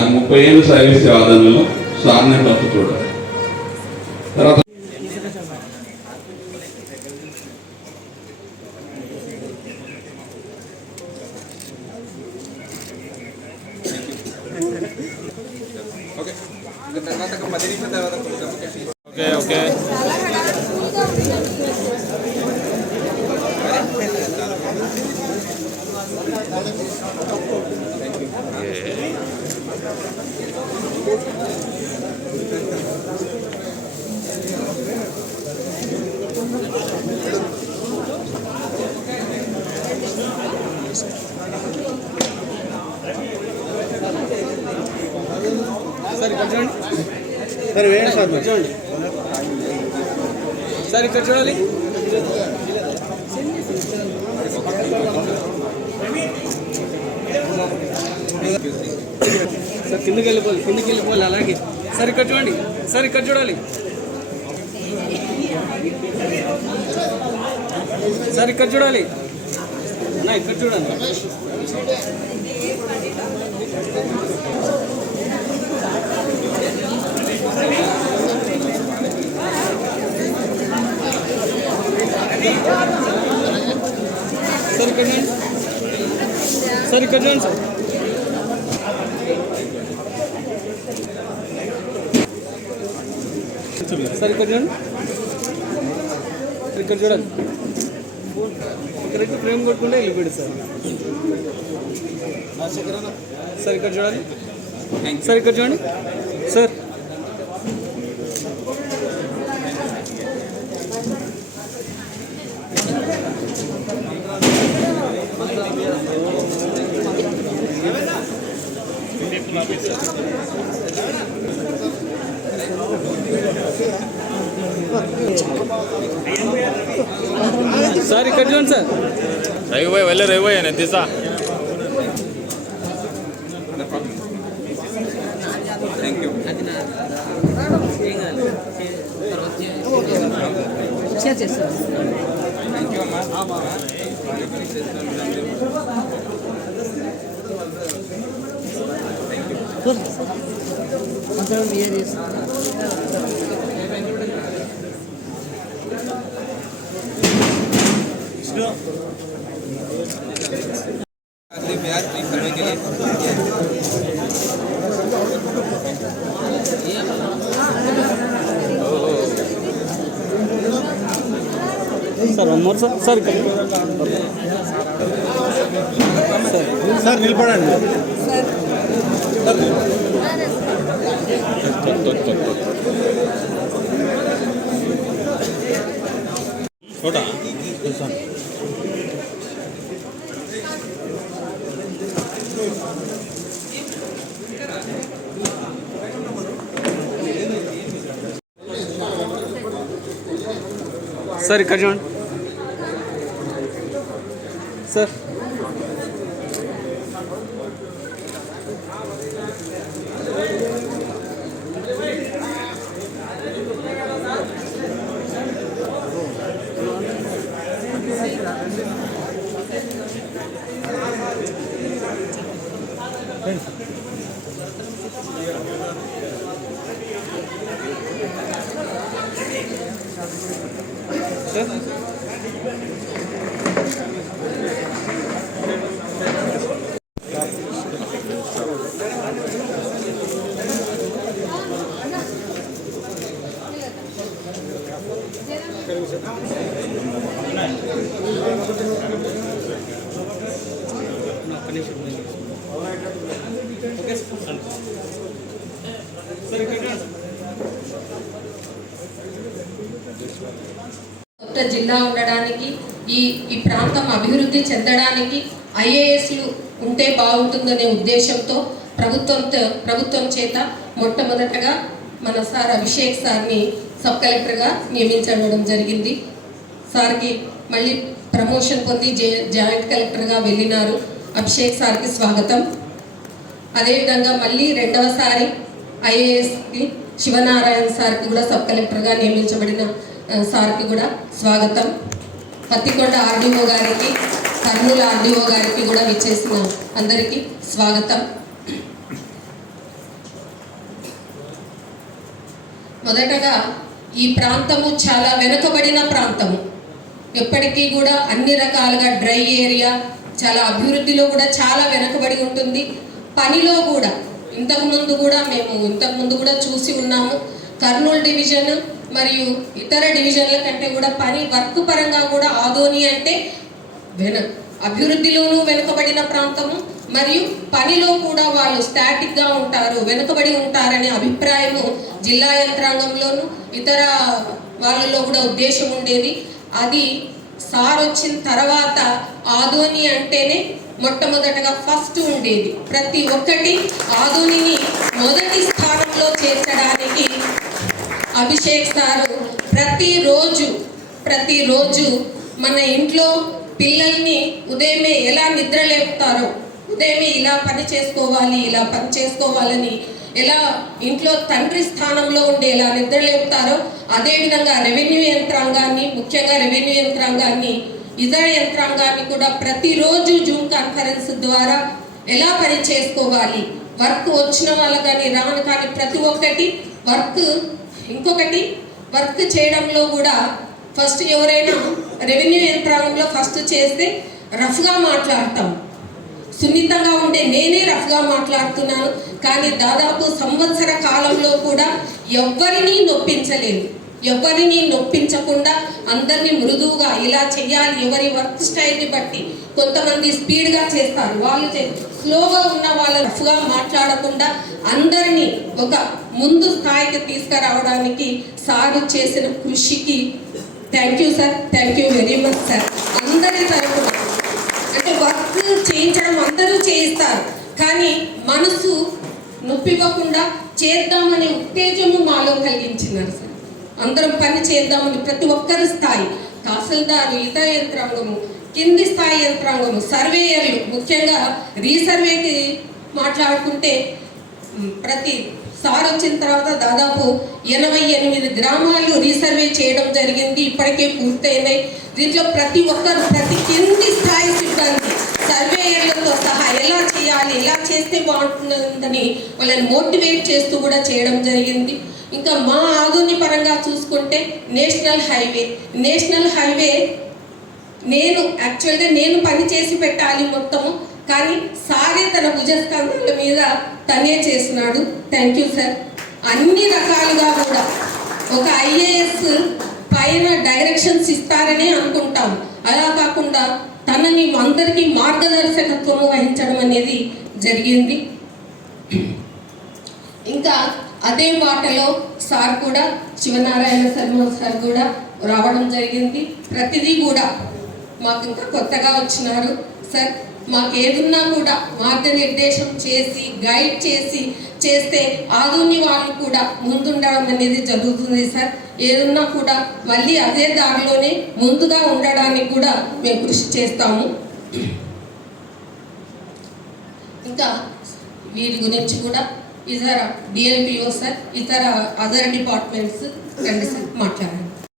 నాకు ముప్పై ఏళ్ళు సర్వీస్ ఆదరణలో సార్ని తప్పు చూడాలి తర్వాత ఓకే ఓకే. సరే వేయండి సార్ చూడండి సార్ ఇక్కడ చూడాలి. సార్ కిందకి వెళ్ళిపోవాలి కిందకి వెళ్ళిపోవాలి అలాగే. సార్ ఇక్కడ చూడండి. సార్ ఇక్కడ చూడాలి. సార్ ఇక్కడ చూడాలి. అన్నా ఇక్కడ చూడండి. సార్ ఇక్కడ చూడండి సార్ ఇక్కడ చూడండి సార్ సార్ ఇక్కడ చూడండి ఇక్కడ చూడండి కరెక్ట్ ఫ్రేమ్ కొట్టుకుంటే వెళ్ళిపోయాడు సార్ సార్ ఇక్కడ చూడాలి సార్ ఇక్కడ చూడండి సార్ సార్ ఇక్కడ చూడండి సార్. రవిపోయి వెళ్ళే రవిపోయి నేను తీసా thank you chicos. No se olviden eso. Sir, sir. Sir. Sir. Sir. Sir. Sir sir ఇక్కడ చూడండి సార్ సార్ కొత్త జిల్లా ఉండడానికి ఈ ఈ ప్రాంతం అభివృద్ధి చెందడానికి ఐఏఎస్లు ఉంటే బాగుంటుందనే ఉద్దేశంతో ప్రభుత్వంతో ప్రభుత్వం చేత మొట్టమొదటగా మన సార్ అభిషేక్ సార్ని సబ్ కలెక్టర్గా నియమించడం జరిగింది. సార్కి మళ్ళీ ప్రమోషన్ పొంది జాయింట్ కలెక్టర్గా వెళ్ళినారు. అభిషేక్ సార్కి స్వాగతం. అదేవిధంగా మళ్ళీ రెండవసారి ఐఏఎస్కి శివనారాయణ సార్కి కూడా సబ్ కలెక్టర్గా నియమించబడిన సార్కి కూడా స్వాగతం. పత్తికొండ ఆర్డీఓ గారికి కర్నూలు ఆర్డీఓ గారికి కూడా విచ్చేసిన అందరికీ స్వాగతం. మొదటగా ఈ ప్రాంతము చాలా వెనుకబడిన ప్రాంతము. ఎప్పటికీ కూడా అన్ని రకాలుగా డ్రై ఏరియా చాలా అభివృద్ధిలో కూడా చాలా వెనుకబడి ఉంటుంది. పనిలో కూడా ఇంతకుముందు కూడా మేము ఇంతకుముందు కూడా చూసి ఉన్నాము. కర్నూలు డివిజన్ మరియు ఇతర డివిజన్ల కంటే కూడా పని వర్క్ పరంగా కూడా ఆదోని అంటే వెన అభివృద్ధిలోనూ వెనుకబడిన ప్రాంతము. మరియు పనిలో కూడా వాళ్ళు స్టాటిక్గా ఉంటారు వెనుకబడి ఉంటారనే అభిప్రాయము జిల్లా యంత్రాంగంలోను ఇతర వాళ్ళలో కూడా ఉద్దేశం ఉండేది. అది సార్ వచ్చిన తర్వాత ఆదోని అంటేనే మొట్టమొదటగా ఫస్ట్ ఉండేది. ప్రతి ఒక్కటి ఆధోనిని మొదటి స్థానంలో చేర్చడానికి అభిషేక్ సారు ప్రతిరోజు ప్రతిరోజు మన ఇంట్లో పిల్లల్ని ఉదయమే ఎలా నిద్ర లేపుతారో ఉదయమే ఇలా పని చేసుకోవాలి ఇలా పని చేసుకోవాలని ఎలా ఇంట్లో తండ్రి స్థానంలో ఉండి ఎలా నిద్ర లేపుతారో అదేవిధంగా రెవెన్యూ యంత్రాంగాన్ని ముఖ్యంగా రెవెన్యూ యంత్రాంగాన్ని ఇతర యంత్రాంగాన్ని కూడా ప్రతిరోజు జూమ్ కాన్ఫరెన్స్ ద్వారా ఎలా పని చేసుకోవాలి వర్క్ వచ్చిన వాళ్ళు కానీ రాను కానీ ప్రతి ఒక్కటి వర్క్ ఇంకొకటి వర్క్ చేయడంలో కూడా ఫస్ట్ ఎవరైనా రెవెన్యూ యంత్రాంగంలో ఫస్ట్ చేస్తే రఫ్గా మాట్లాడతాం. సున్నితంగా ఉండే నేనే రఫ్గా మాట్లాడుతున్నాను కానీ దాదాపు సంవత్సర కాలంలో కూడా ఎవ్వరినీ నొప్పించలేదు. ఎవరిని నొప్పించకుండా అందరినీ మృదువుగా ఇలా చేయాలి ఎవరి వర్క్ స్టైల్ని బట్టి కొంతమంది స్పీడ్గా చేస్తారు వాళ్ళు చేస్తారు. స్లోగా ఉన్న వాళ్ళ రఫ్గా మాట్లాడకుండా అందరినీ ఒక ముందు స్థాయికి తీసుకురావడానికి సారు చేసిన కృషికి thank you sir thank you very much sir అందరి తరఫున అంటే వర్క్ చేయించడం అందరూ చేయిస్తారు. కానీ మనసు నొప్పివ్వకుండా చేద్దామనే ఉత్తేజము మాలో కలిగించినారు సార్ అందరం పని చేద్దామని ప్రతి ఒక్కరి స్థాయి తహసీల్దారు ఇతర యంత్రాంగము కింది స్థాయి యంత్రాంగము సర్వేయర్లు ముఖ్యంగా రీసర్వేకి మాట్లాడుకుంటే ప్రతి సార్ వచ్చిన తర్వాత దాదాపు ఎనభై ఎనిమిది గ్రామాలు రీసర్వే చేయడం జరిగింది ఇప్పటికే పూర్తయినాయి. దీంట్లో ప్రతి ఒక్కరు ప్రతి కింది స్థాయి సిబ్బంది సర్వేయర్లతో సహా ఎలా చేయాలి ఎలా చేస్తే బాగుంటుందని వాళ్ళని మోటివేట్ చేస్తూ కూడా చేయడం జరిగింది. ఇంకా మా ఆధుని పరంగా చూసుకుంటే నేషనల్ హైవే నేషనల్ హైవే నేను యాక్చువల్గా నేను పని చేసి పెట్టాలి మొత్తము కానీ సారే తన భుజస్కంధాల మీద తనే చేసినాడు థ్యాంక్ యూ సార్ అన్ని రకాలుగా కూడా ఒక ఐఏఎస్ పైన డైరెక్షన్స్ ఇస్తారనే అనుకుంటాం అలా కాకుండా తనని అందరికీ మార్గదర్శకత్వము వహించడం అనేది జరిగింది. ఇంకా అదే బాటలో సార్ కూడా శివనారాయణ శర్మ సార్ కూడా రావడం జరిగింది. ప్రతిదీ కూడా మాకు ఇంకా కొత్తగా వచ్చినారు సార్ మాకు ఏదున్నా కూడా మార్గనిర్దేశం చేసి గైడ్ చేసి చేస్తే ఆధుని వాళ్ళు కూడా ముందుండడం అనేది జరుగుతుంది సార్. ఏదున్నా కూడా మళ్ళీ అదే దారిలోనే ముందుగా ఉండడానికి కూడా మేము కృషి చేస్తాము. ఇంకా వీరి గురించి కూడా ఇతర డిఎల్పిఓ సార్ ఇతర అదర్ డిపార్ట్మెంట్స్ రండి సార్ మాట్లాడండి.